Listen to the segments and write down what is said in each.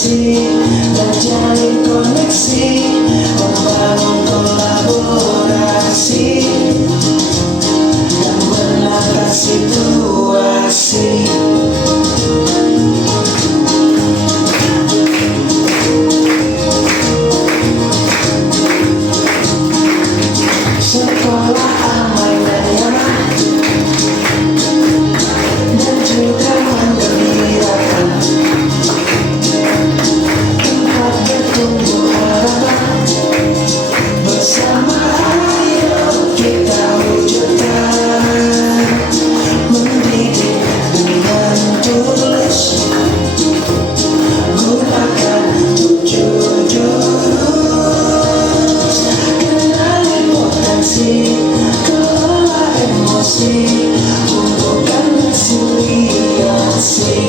relasi, menjalin koneksi, membangun kolaborasi, dan menata situasi. Sekolah aman dan nyaman, dan juga menggembirakan, tempat bertumbuh harapan. Bersama ayo kita wujudkan, mendidik dengan tulus, gunakan 7 jurus. Kenali potensi, kelola emosi, tumbuhkan resiliensi,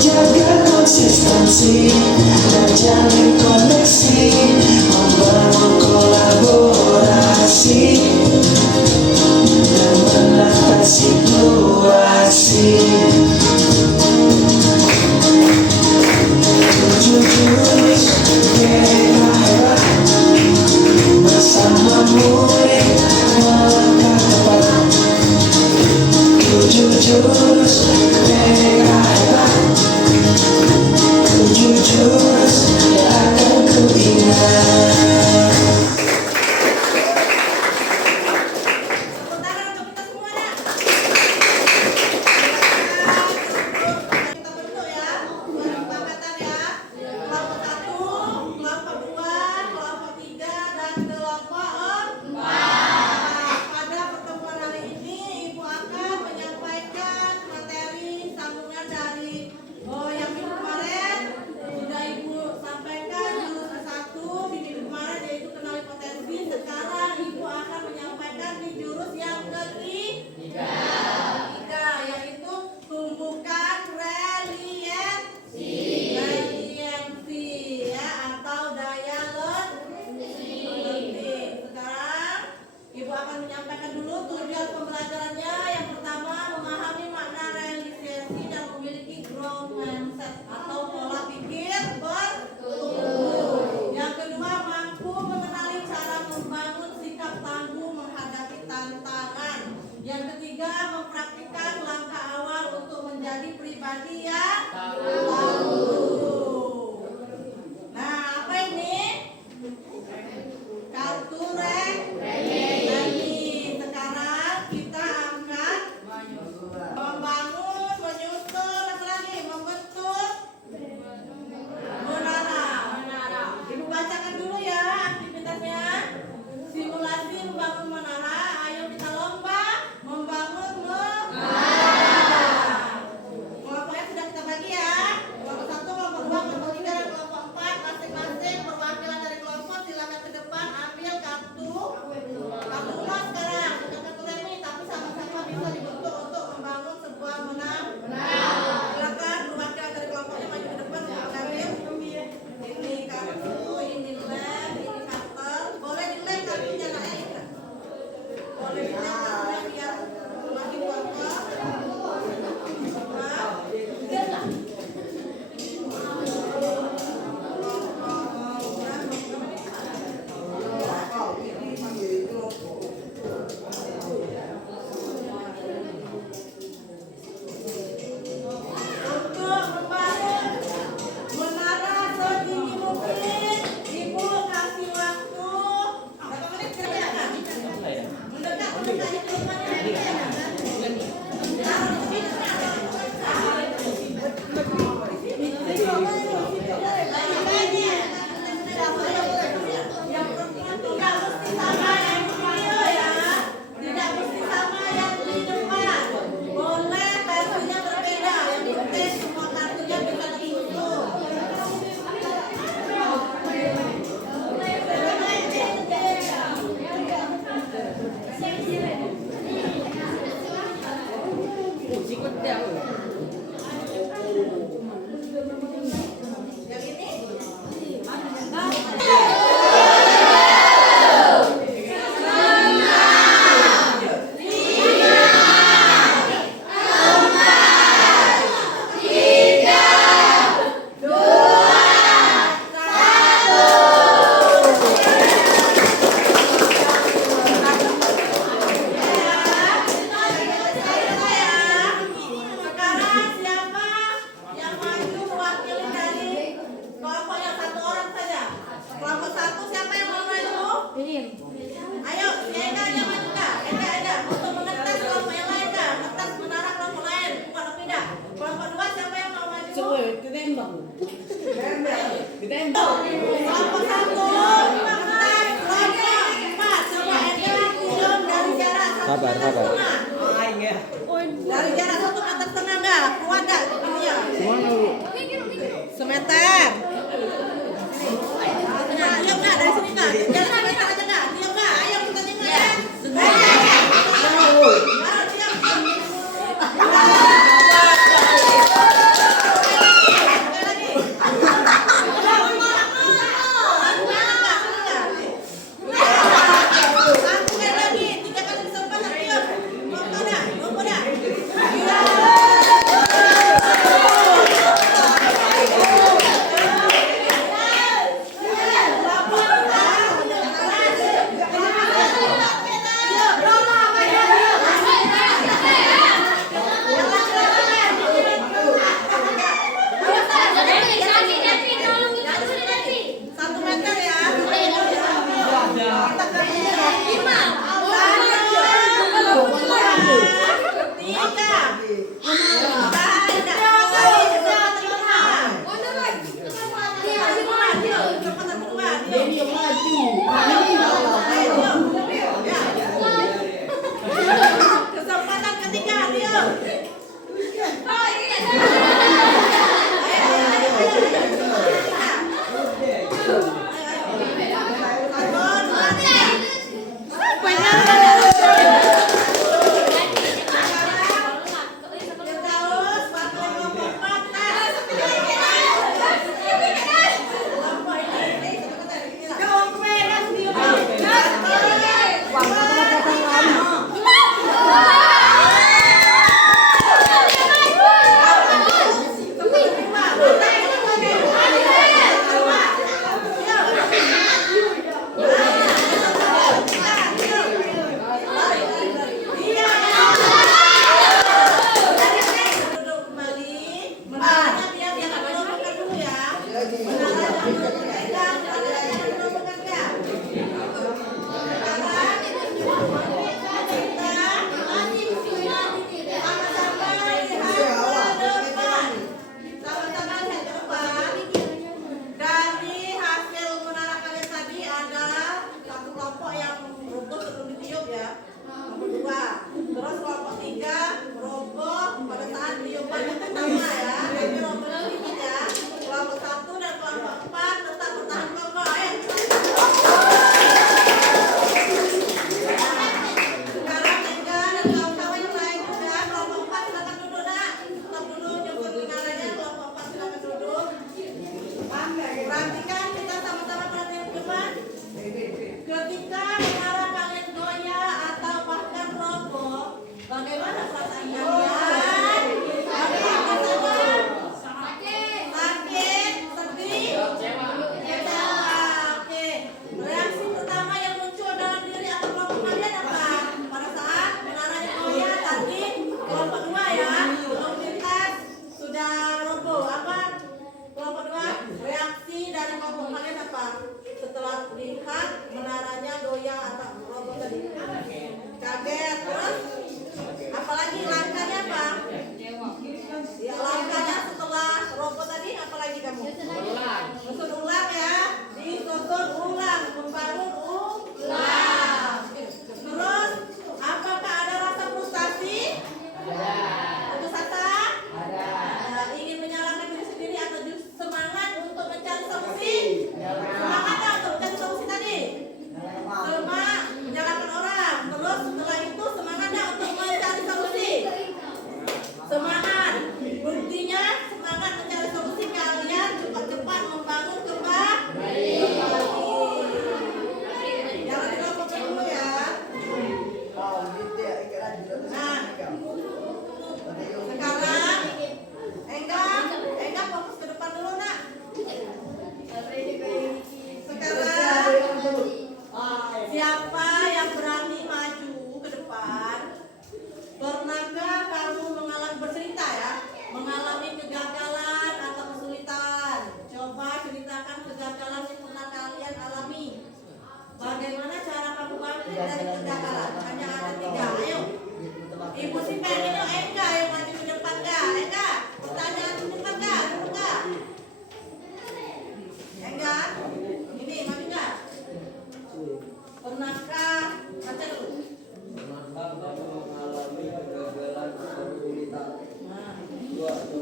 jaga konsistensi, dan jalin koneksi, membangun kolaborasi, dan menata situasi. 7 jurus mereka hebat, bersama murid melangkah tepat. 7 jurus mereka hebat, 7 jurus yang akan ku ingat. Pribadi yang tahu. Nah, apa ini? Kartu reni. Sekarang kita akan membangun, menyusun, lagi membentuk menara. Ibu bacakan dulu ya aktivitasnya. Simulasi membangun menara. Ayo kita lomba membangun menara. Kelompoknya sudah kita bagi ya. coba ditembak. Kelompok 1, kelompok 4, coba Ella cium dari jarak 1 Sabar, meter sabar. setengah. Dari jarak 1 meter setengah enggak? Kuat enggak? Ininya. Semuanya Bu. Semeter. Nah, diam enggak dari sini enggak? Jalan semeter aja enggak? Diam enggak? Ayo kita dengar ya. Lagi 3 kali disempet, diam. Lompat dah.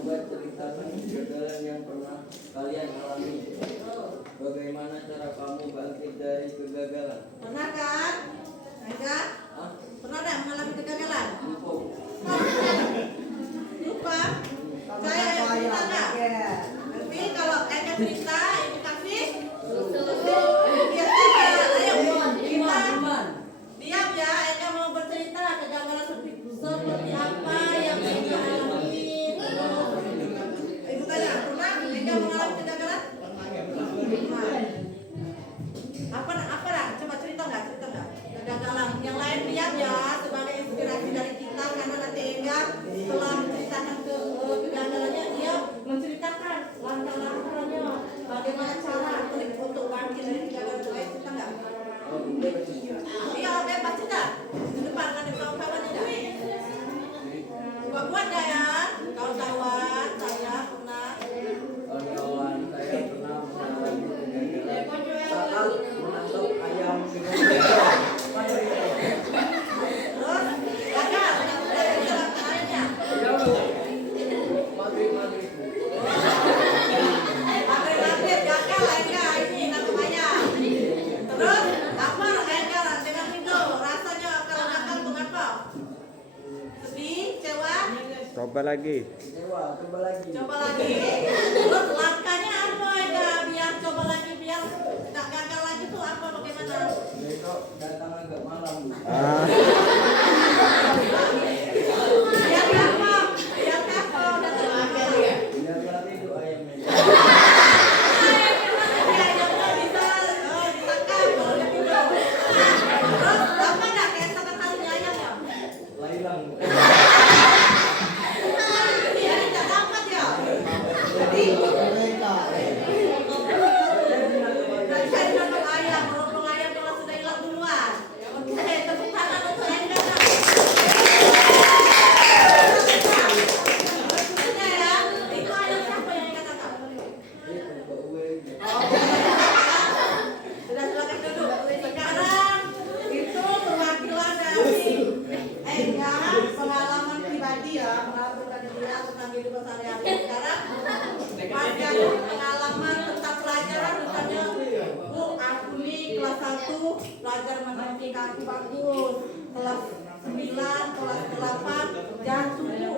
coba ceritakan kegagalan yang pernah kalian alami. Bagaimana cara kamu bangkit dari kegagalan? Pernah kan? Eka? Hah? Pernah nggak mengalami kegagalan? Lupa. Lupa? Saya yang cerita nggak? Tapi kalau Eka cerita, Ibu kasih biar kita, ayo kita diam ya. Eka mau bercerita kegagalan seperti apa yang Eka alami. Ibu tanya, pernah Eka mengalami kegagalan? Apa dah? Coba cerita nggak? Kegagalan. Yang lain diam ya sebagai inspirasi dari kita, karena nanti Eka setelah menceritakan kegagalannya, dia menceritakan langkah-langkahnya, bagaimana cara untuk bangkit dari kegagalan itu. Ayo cerita nggak? Iya, bebas cerita. Di depan ada kawan-kawan juga. Buat nggak ya? Kawan-kawan saya pernah. Kawan-kawan saya pernah mengalami kegagalan saat menangkap ayam dengan beko. Terus, gagal. Gagal caranya. Maghrib. Maghrib gagal Eka ini namanya. Terus apa Eka dengan itu rasanya kalau gagal mengapa? Sedih, kecewa, Coba lagi. Kecewa, coba lagi. coba lagi. Terus langkahnya apa Eka biar coba lagi, biar tidak gagal lagi tuh apa, bagaimana? Besok datang agak malam. Ah, Biar kapal datang lagi. Biar lari itu ayamnya. Nanti ayamnya bisa ditangkap kalau dia tidur. Terus apa dah keesokan harinya ayamnya? Hilang. Dia tidak dapat ya. Dan saya nonton ayam, berhubung ayam kalau sudah hilang duluan. Oke, tepuk tangan untuk Eka. Maksudnya ya, itu ayam siapa yang Eka tangkap? Itu gue. Sudah silakan duduk. Sekarang itu perwakilan dari Eka, pengalaman pribadi ya, pengalaman pribadi dia tentang kehidupan sehari-hari. Sekarang masih ada pengalaman tentang pelajaran, misalnya Bu, aku nih kelas 1 belajar matematika aku bagus, kelas 9, kelas 8 jatuh Bu,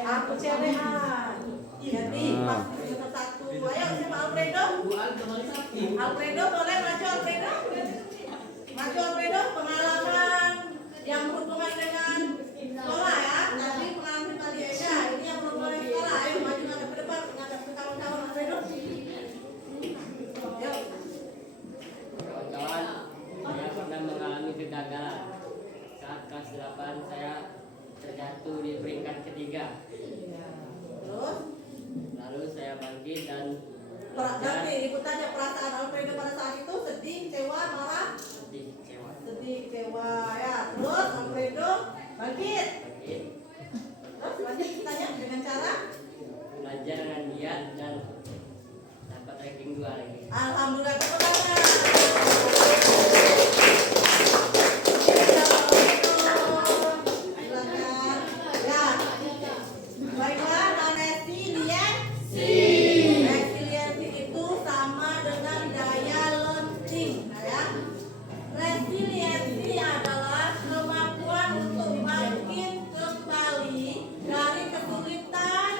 aku cewekan. Jadi pas di semester 1, ayo siapa Alfredo? Alfredo boleh maju Alfredo? Maju Alfredo, pengalaman yang berhubungan dengan sekolah ya. Tadi pengalaman pribadi Eka, ini yang berhubungan dengan sekolah. Ayo maju ngadep ke depan, ngadep ke kawan-kawan Alfredo. Yuk. Kawan-kawan, saya pernah mengalami kegagalan. Saat kelas 8 saya terjatuh di peringkat ketiga. Terus, Lalu saya bangkit dan nanti ikut aja perasaan Alfredo pada saat itu, sedih, kecewa, marah, sedih kecewa. sedih, kecewa ya. Terus Alfredo bangkit. Bangkit, Terus lanjut kitanya dengan cara belajar dengan giat dan dapat ranking 2 lagi. alhamdulillah, tepuk tangan. Silakan. Ya. Baiklah, resiliensi. Resiliensi itu sama dengan daya lenting, nah ya. Resiliensi adalah kemampuan untuk bangkit kembali dari kesulitan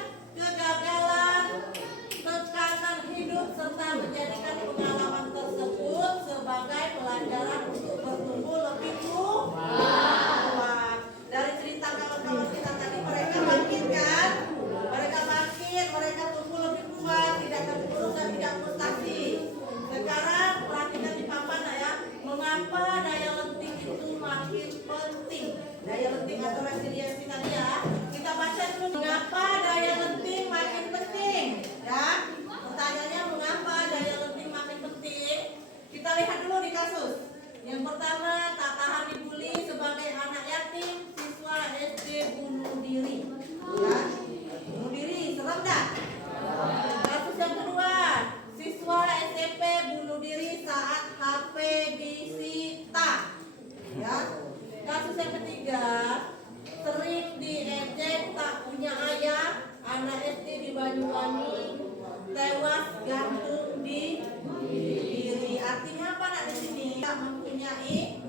Banyuwangi tewas gantung di diri. Artinya apa nak di sini? Tak mempunyai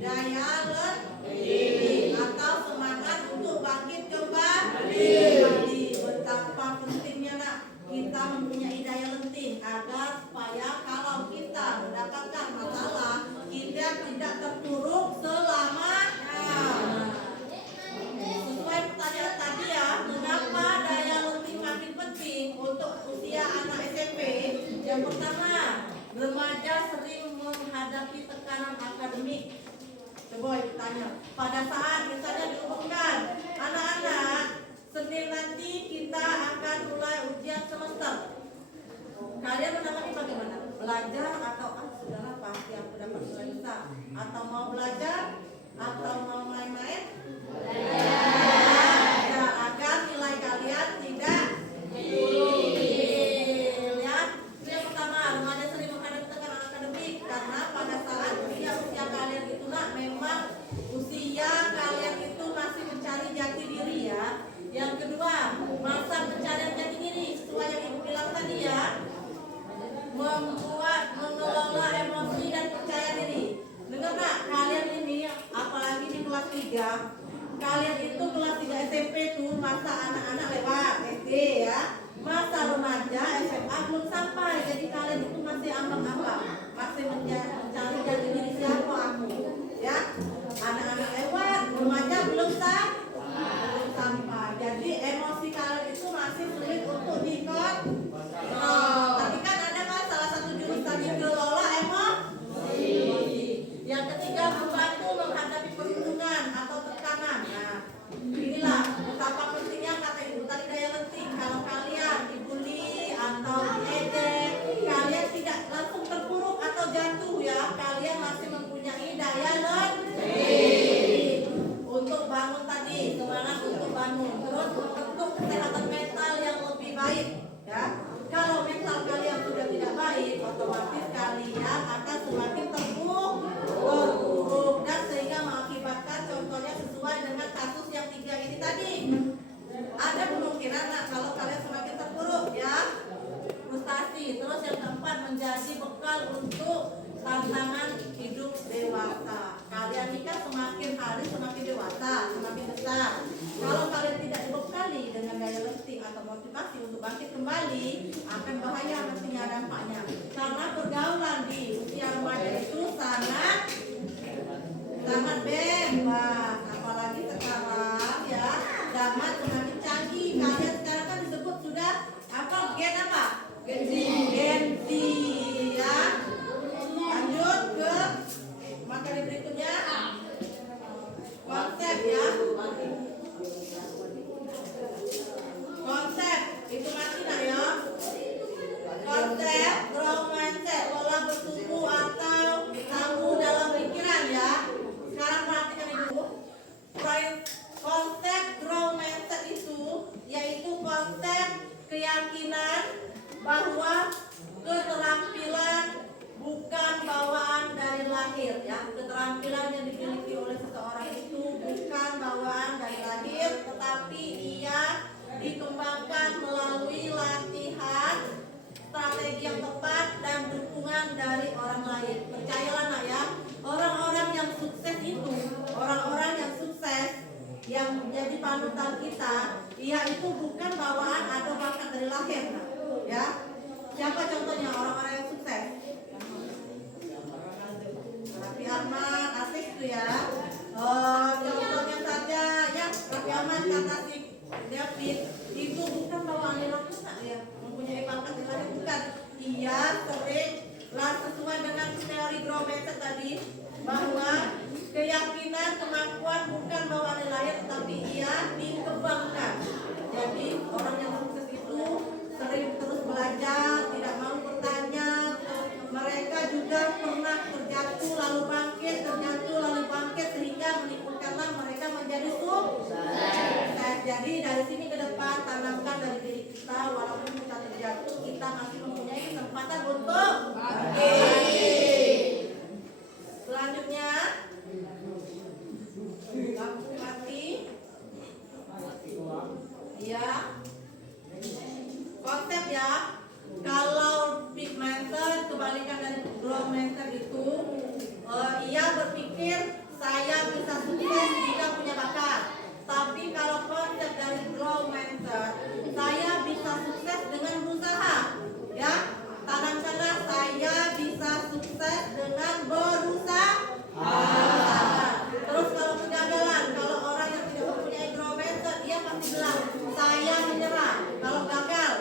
daya letih atau semangat untuk bangkit kembali. Betapa pentingnya nak kita mempunyai daya lenting agar supaya kalau kita mendapatkan masalah kita tidak terpuruk selamanya. Sesuai pertanyaan tadi ya, mengapa daya lenting makin penting untuk usia anak SMP? Yang pertama, remaja sering menghadapi tekanan akademik. Coba tanya, pada saat misalnya diumumkan anak-anak Senin nanti kita akan mulai ujian semester, kalian menangani bagaimana? Belajar atau sudahlah pasti aku dapat nilai besar, atau mau belajar atau mau main-main? Belajar agar nilai kalian tidak turun. Lihat, itu yang pertama, remaja sering menghadapi tekanan akademik karena pada saat usia kalian itu nak memang usia kalian itu masih mencari jati diri ya. Yang kedua, masa pencarian jati diri sesuai yang ibu bilang tadi ya, mengelola emosi dan percaya diri. Dengar nak, kalian ini apalagi di kelas 3, kalian itu kelas 3 SMP tuh masa anak-anak lewat SD ya, masa remaja SMA belum sampai, jadi kalian itu masih ambang-ambang, masih mencari jati diri siapa aku ya. Anak-anak lewat, remaja belum sampai, jadi emosi kalian itu masih sulit untuk dikontrol. Tapi kan ada kan salah satu jurusan yang kelola emosi. Yang ketiga, membantu menghadapi perundungan atau tekanan. Nah, inilah betapa pentingnya kata ibu tadi daya lenting. Kalau kalian dibully atau diejek, kalian tidak langsung terpuruk atau jatuh ya. Kalian masih mempunyai daya lenting untuk bangun tadi, semangat untuk bangun. Terus untuk kesehatan mental yang lebih baik ya. Kalau mental kalian sudah tidak baik, otomatis kalian akan semakin terpuruk dan sehingga mengakibatkan contohnya sesuai dengan kasus yang 3 ini tadi. Ada kemungkinan nah, kalau kalian semakin terpuruk ya, frustasi. Terus yang keempat, menjadi bekal untuk tantangan hidup dewasa. Kalian ini kan semakin hari semakin dewasa, semakin besar. Kalau kalian tidak dibekali dengan daya lenting atau motivasi untuk bangkit kembali, akan bahaya nantinya dampaknya. Karena pergaulan di usia remaja itu sangat bebas, apalagi sekarang ya, zaman semakin canggih. Kalian sekarang kan disebut sudah apa? Gen apa? Gen Z ya. Lanjut ke materi berikutnya, konsep ya. Konsep itu mati nak ya. Konsep growth mindset, pola bertumbuh atau tumbuh dalam pikiran ya. Sekarang perhatikan ibu. Konsep growth mindset itu yaitu konsep keyakinan bahwa keterampilan bukan bawaan dari lahir ya. Keterampilan yang dimiliki oleh seseorang itu bukan bawaan dari lahir, tetapi ia dikembangkan melalui latihan, strategi yang tepat dan dukungan dari orang lain. Percayalah nak ya, orang-orang yang sukses itu, orang-orang yang sukses yang menjadi panutan kita, ia itu bukan bawaan atau bakat dari lahir nak, ya. Siapa contohnya orang-orang yang sukses? Raffi Ahmad, artis itu ya. Contohnya saja ya, Raffi Ahmad kata si David itu bukan bawaan dari lahir nak ya, mempunyai bakat dari lahir bukan. Ia sering sesuai dengan teori growth mindset tadi bahwa keyakinan kemampuan bukan bawaan dari lahir tetapi ia dikembangkan. Jadi orang yang sukses itu sering terus belajar, tidak mau bertanya. Mereka juga pernah terjatuh lalu bangkit, terjatuh lalu bangkit sehingga meningkatkanlah mereka menjadi sukses. Jadi dari sini ke depan tanamkan dari diri kita, walaupun kita terjatuh, kita masih mempunyai kesempatan untuk bangkit. Selanjutnya, lampu mati. Ya. Konsep ya. Kalau pigmented kebalikan dari growth mindset itu, ia berpikir saya bisa sukses jika punya bakat. Tapi kalau konsep dari growth mindset, saya bisa sukses dengan berusaha. Ya, tanamkanlah saya bisa sukses dengan berusaha. Terus kalau kegagalan, kalau orang yang tidak mempunyai growth mindset, dia pasti bilang saya menyerah. Kalau gagal,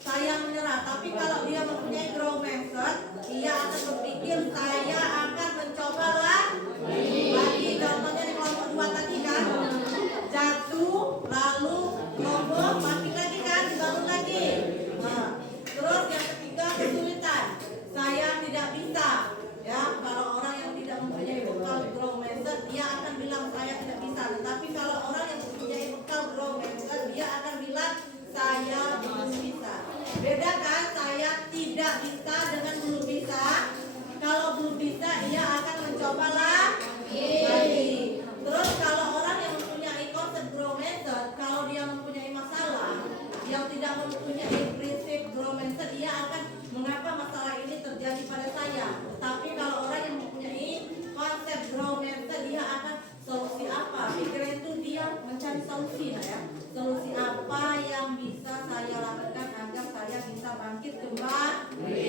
saya menyerah. Tapi kalau dia mempunyai growth mindset, dia akan berpikir saya akan mencoba lagi. Contohnya di kelompok 2 tadi kan, jatuh lalu roboh, mati lagi kan, dibangun lagi. Nah, terus yang ketiga kesulitan, saya tidak bisa. Ya, kalau orang yang tidak mempunyai bekal growth mindset, dia akan bilang saya tidak bisa. Tetapi kalau orang yang mempunyai bekal growth mindset, dia akan bilang saya belum bisa. Beda kan, saya tidak bisa dengan belum bisa. Kalau belum bisa, ia akan mencoba lagi. Terus kalau orang yang mempunyai konsep growth mindset, kalau dia mempunyai masalah yang tidak mempunyai prinsip growth mindset, ia akan mengapa masalah ini terjadi pada saya. Tetapi kalau orang yang mempunyai konsep growth mindset, dia akan solusi apa? Pikiran itu dia mencari solusi, ya. Solusi apa yang bisa saya lakukan agar saya bisa bangkit kembali.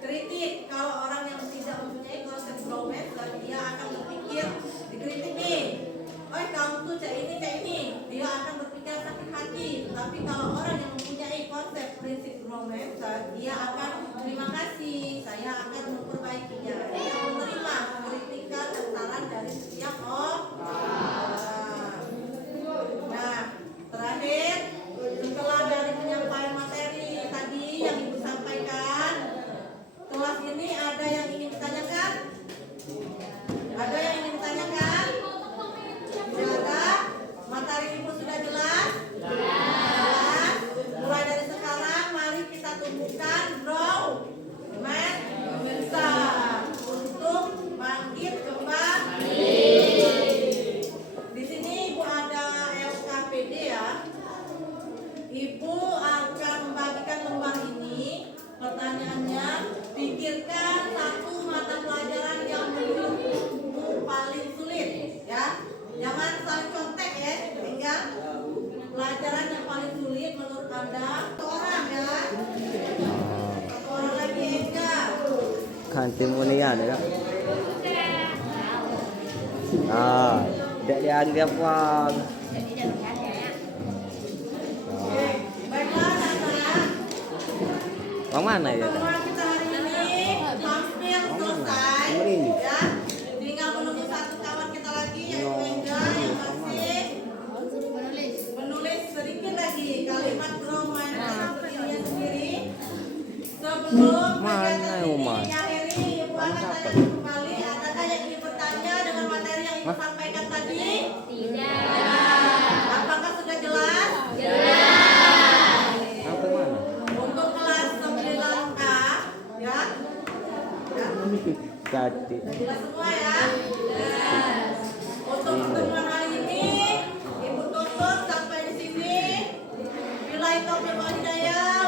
Kritik, kalau orang yang tidak mempunyai konsep growth mindset, dia akan berpikir dikritik nih, oh kamu tuh cak ini, dia akan berpikir sakit hati. Tapi kalau orang yang mempunyai konsep prinsip growth mindset, dia akan terima kasih, saya akan memperbaikinya. Dia menerima kritikan dan saran dari setiap orang. Nah, terakhir, setelah dari penyampaian materi tadi yang Ibu sampaikan, kelas ini ada yang ingin ditanyakan? Ada yang ingin ditanyakan? Tidak ada? Materi Ibu sudah jelas? Jelas. Mulai dari sekarang, mari kita tumbuhkan growth mindset untuk bangkit kembali. Di sini Ibu ada LKPD ya. Ibu akan membagikan lembar ini. Pertanyaannya, pikirkan satu mata pelajaran yang menurutmu paling sulit, ya. Jangan saling contek ya, enggak. Pelajaran yang paling sulit menurut Anda, satu orang ya. Satu orang lagi enggak. Kantin Munian ya. Tidak dianggap Bang. Baiklah, anak-anak. Bang mana ya? Pertemuan kita hari ini hampir selesai, ya. Tinggal menunggu satu kawan kita lagi yaitu Engga yang masih menulis sedikit lagi kalimat growth mindset dirinya sendiri. Sebelum kegiatan ini diakhiri, Ibu akan tanya kembali, adakah yang ingin bertanya dengan materi yang Ibu sampaikan tadi? Tidak. Apakah sudah jelas? Sampai mana? Untuk kelas 9K, ya. Jadi. Jelas semua ya. Untuk pertemuan hari ini, Ibu tutup sampai di sini. Bila itu hidayah.